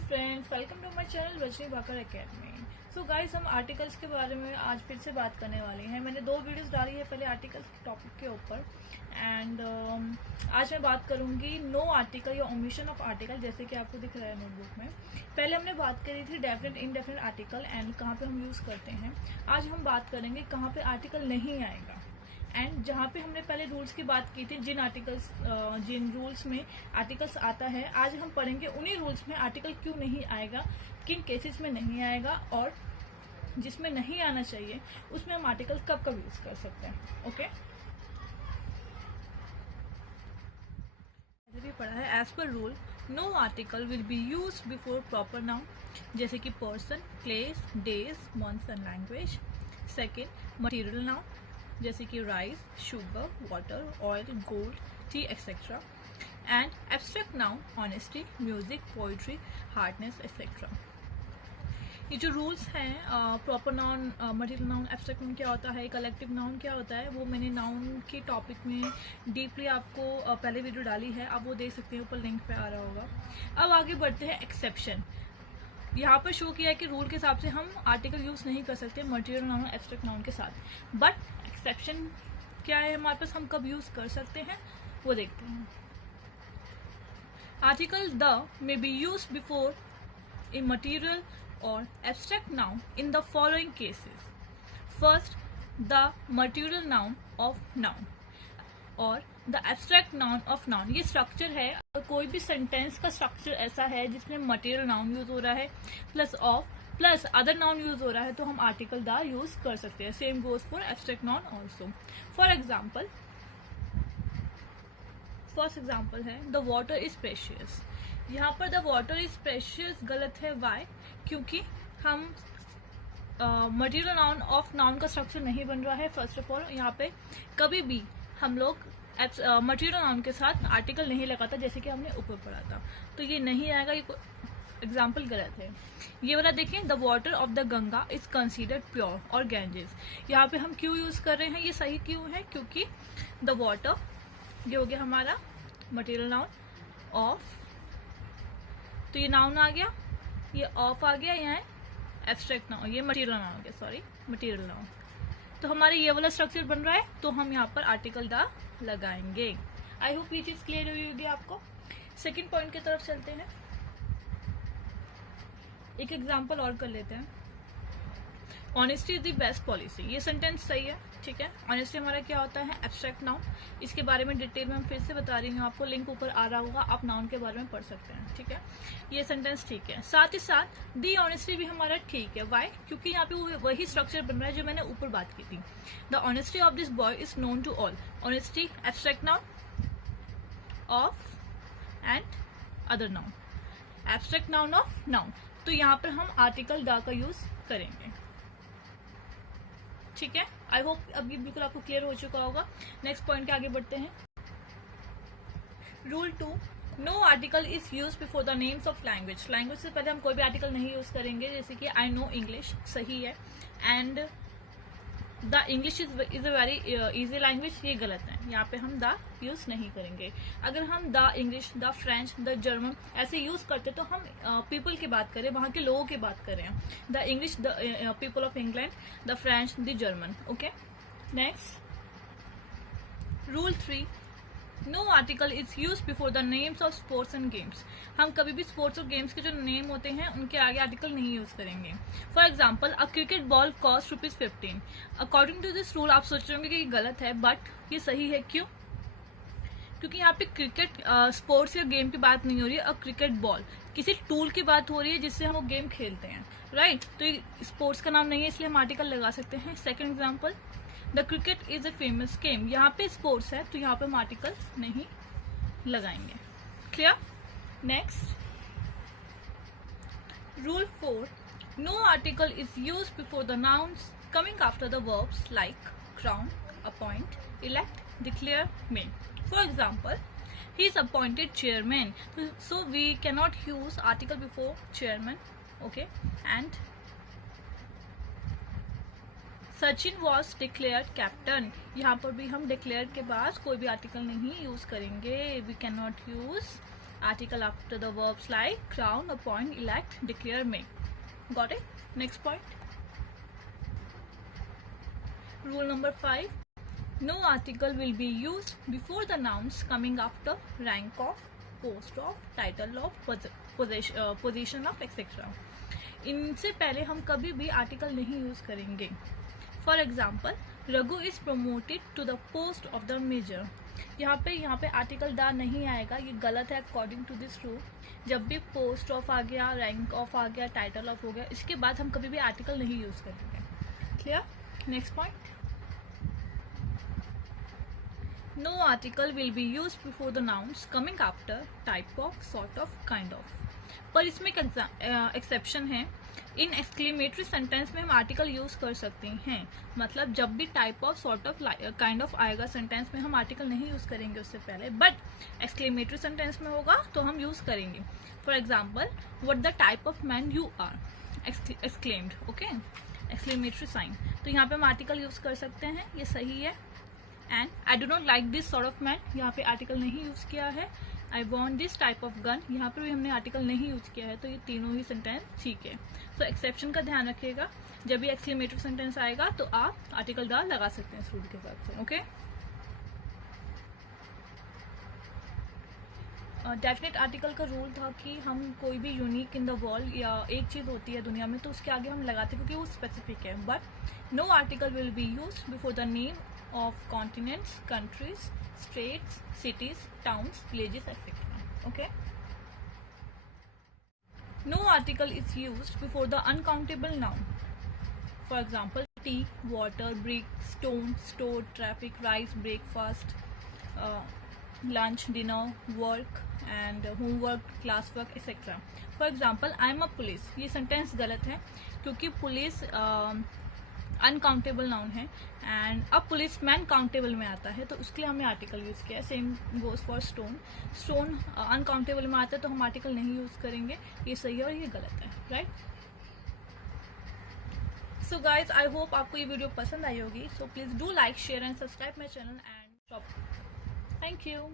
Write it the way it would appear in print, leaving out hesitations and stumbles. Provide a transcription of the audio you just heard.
Friends, welcome to my channel Rajni Bakar academy. So guys, हम articles के बारे में आज फिर से बात करने वाले हैं। मैंने 2 वीडियोस डाली है पहले आर्टिकल्स के टॉपिक के ऊपर एंड आज मैं बात करूंगी नो आर्टिकल या ओमिशन ऑफ आर्टिकल, जैसे कि आपको दिख रहा है नोटबुक में। पहले हमने बात करी थी डेफिनेट इनडेफिनेट आर्टिकल एंड कहाँ पे हम यूज़ करते हैं। आज हम बात करेंगे कहाँ पे आर्टिकल नहीं आएगा एंड जहाँ पे हमने पहले रूल्स की बात की थी, जिन रूल्स में आर्टिकल्स आता है, आज हम पढ़ेंगे उन्हीं रूल्स में आर्टिकल क्यों नहीं आएगा, किन केसेस में नहीं आएगा और जिसमें नहीं आना चाहिए उसमें हम आर्टिकल कब कब यूज कर सकते हैं। ओके, भी पढ़ा है as per rule no article will be use before proper noun, जैसे कि person, place, days, months and language. Second, material noun, जैसे कि rice, sugar, water, oil, gold, tea etcetera. And abstract noun, honesty, music, poetry, hardness etcetera. ये जो rules हैं, proper noun, material noun, abstract noun क्या होता है, collective noun क्या होता है, वो मैंने नाउन के टॉपिक में डीपली आपको पहले वीडियो डाली है, आप वो देख सकते हैं, ऊपर लिंक पे आ रहा होगा। अब आगे बढ़ते हैं एक्सेप्शन। यहाँ पर शो किया है कि रूल के हिसाब से हम आर्टिकल यूज नहीं कर सकते मटीरियल नाउन और एब्स्ट्रैक्ट नाउन के साथ, बट एक्सेप्शन क्या है हमारे पास, हम कब यूज कर सकते हैं वो देखते हैं। Article the may be use before A material or abstract noun in the following cases. First, the material noun of noun और the abstract noun of noun। ये स्ट्रक्चर है, कोई भी सेंटेंस का स्ट्रक्चर ऐसा है जिसमें मटेरियल नाउन यूज हो रहा है plus of plus other noun use हो रहा है, तो हम आर्टिकल द यूज कर सकते हैं। Same goes for abstract noun also. For example, first example है द वाटर इज प्रेशियस। यहाँ पर द वाटर इज प्रेशियस गलत है। वाई? क्योंकि हम मटीरियल नाउन ऑफ नाउन का स्ट्रक्चर नहीं बन रहा है। फर्स्ट ऑफ ऑल, यहाँ पे कभी भी हम लोग मटीरियल नाउन के साथ आर्टिकल नहीं लगाता, जैसे कि हमने ऊपर पढ़ा था, तो ये नहीं आएगा। ये एग्जाम्पल गलत है। ये वाला देखें, the water of the Ganga is considered pure और गैंजेस। यहाँ पे हम क्यों यूज कर रहे हैं, ये सही क्यों है, क्योंकि द वाटर ये हो गया हमारा मटीरियल नाउन ऑफ, तो ये नाउन आ गया, ये ऑफ आ गया, यहाँ एब्स्ट्रैक्ट नाउन, ये मटीरियल नाउन आ गया, सॉरी मटीरियल नाउन। तो हमारे ये वाला स्ट्रक्चर बन रहा है, तो हम यहाँ पर आर्टिकल द लगाएंगे। आई होप ये चीज क्लियर हुई होगी आपको। सेकंड पॉइंट की तरफ चलते हैं, एक एग्जांपल और कर लेते हैं। Honesty is the best policy. ये सेंटेंस सही है, ठीक है। ऑनेस्टी हमारा क्या होता है, एब्स्ट्रैक्ट नाउन। इसके बारे में डिटेल में हम फिर से बता रही हूँ आपको, लिंक ऊपर आ रहा होगा, आप नाउन के बारे में पढ़ सकते हैं, ठीक है। ये सेंटेंस ठीक है। साथ ही साथ दी ऑनेस्टी भी हमारा ठीक है। वाई? क्योंकि यहाँ पे वही स्ट्रक्चर बन रहा है जो मैंने ऊपर बात की थी। The honesty of this boy is known to all. Honesty abstract noun of and other noun, abstract noun of noun, तो यहाँ पर हम आर्टिकल द का यूज करेंगे, ठीक है। आई होप अब ये बिल्कुल आपको क्लियर हो चुका होगा। नेक्स्ट पॉइंट के आगे बढ़ते हैं। Rule 2, no article is use before the names of language. Language से पहले हम कोई भी आर्टिकल नहीं यूज करेंगे, जैसे कि आई नो इंग्लिश, सही है, and the English is a very easy language, ये गलत है। यहाँ पे हम द यूज नहीं करेंगे। अगर हम the English, the French, the German ऐसे यूज करते तो हम पीपल की बात करें, वहां के लोगों की बात करें। The English, the people of England, the French, the German. Okay, next rule 3, no article is use before the names of sports and games. हम कभी भी स्पोर्ट्स और गेम्स के जो नेम होते हैं उनके आगे आर्टिकल नहीं यूज करेंगे। For example, a cricket ball cost ₹15। According to this rule आप सोच रहे होंगे कि ये गलत है, बट ये सही है। क्यों? क्योंकि यहाँ पे क्रिकेट स्पोर्ट्स या गेम की बात नहीं हो रही है। अ क्रिकेट बॉल किसी टूल की बात हो रही है जिससे हम वो गेम खेलते हैं, राइट। तो ये स्पोर्ट्स का नाम नहीं है, इसलिए हम आर्टिकल लगा सकते हैं। Second example, the cricket is a famous game. यहाँ पे स्पोर्ट्स है, तो यहाँ पे हम आर्टिकल नहीं लगाएंगे। Clear? Next rule 4, no article is use before the nouns coming after the verbs like crown, appoint, elect, declare, make. For example, he is appointed chairman, so we cannot use article before chairman. Okay, and Sachin was declared captain. यहाँ पर भी हम declared के बाद कोई भी article नहीं use करेंगे। We cannot use article after the verbs like crown, appoint, elect, declare, make. Got it? Next point. Rule number 5. No article will be used before the nouns coming after rank of, post of, title of, position of, etc. इनसे पहले हम कभी भी article नहीं use करेंगे. For example, Raghu is promoted to the post of the major. यहाँ पे article the नहीं आएगा, ये गलत है अकॉर्डिंग टू दिस रूल. जब भी पोस्ट ऑफ आ गया, रैंक ऑफ आ गया, टाइटल ऑफ हो गया, इसके बाद हम कभी भी आर्टिकल नहीं यूज करेंगे. Clear? Next point. No article will be used before the nouns coming after type of, sort of, kind of. पर इसमें एक एक्सेप्शन है. इन एक्सक्लेमेटरी सेंटेंस में हम आर्टिकल यूज कर सकते हैं. मतलब जब भी type of, sort of, kind of आएगा सेंटेंस में, हम आर्टिकल नहीं यूज करेंगे उससे पहले. बट एक्सक्लेमेटरी सेंटेंस में होगा तो हम यूज करेंगे. For example, what the type of man you are, exclaimed. Okay, exclamatory sign. तो यहाँ पे हम आर्टिकल यूज कर सकते हैं, ये सही है. And I do not like this sort of man, यहाँ पे आर्टिकल नहीं यूज किया है. I want this type of gun, यहाँ पर भी हमने आर्टिकल नहीं यूज किया है. तो ये तीनों ही सेंटेंस ठीक है. तो एक्सेप्शन का ध्यान रखिएगा. जब भी एक्सक्लेमेटरी सेंटेंस आएगा तो आप आर्टिकल द लगा सकते हैं इस रूल के बाद से. ओके, डेफिनेट आर्टिकल का रूल था कि हम कोई भी यूनिक इन द वर्ल्ड या एक चीज़ होती है दुनिया में तो उसके आगे हम लगाते हैं क्योंकि वो स्पेसिफिक है. But no article will be use before the name of continents, countries, states, cities, towns, villages, etc. Okay. No article is used before the uncountable noun. For example, tea, water, brick, stone, store, traffic, rice, breakfast, lunch, dinner, work, and homework, classwork, etc. For example, I am a police. ये sentence गलत है क्योंकि police uncountable noun है and अब police man countable में आता है, तो उसके लिए हमने आर्टिकल यूज किया है. Same goes for stone. Stone uncountable में आता है तो हम आर्टिकल नहीं यूज करेंगे. ये सही है और ये गलत है. Right? So guys, I hope आपको ये वीडियो पसंद आई होगी. So please do like, share and subscribe my channel and thank you.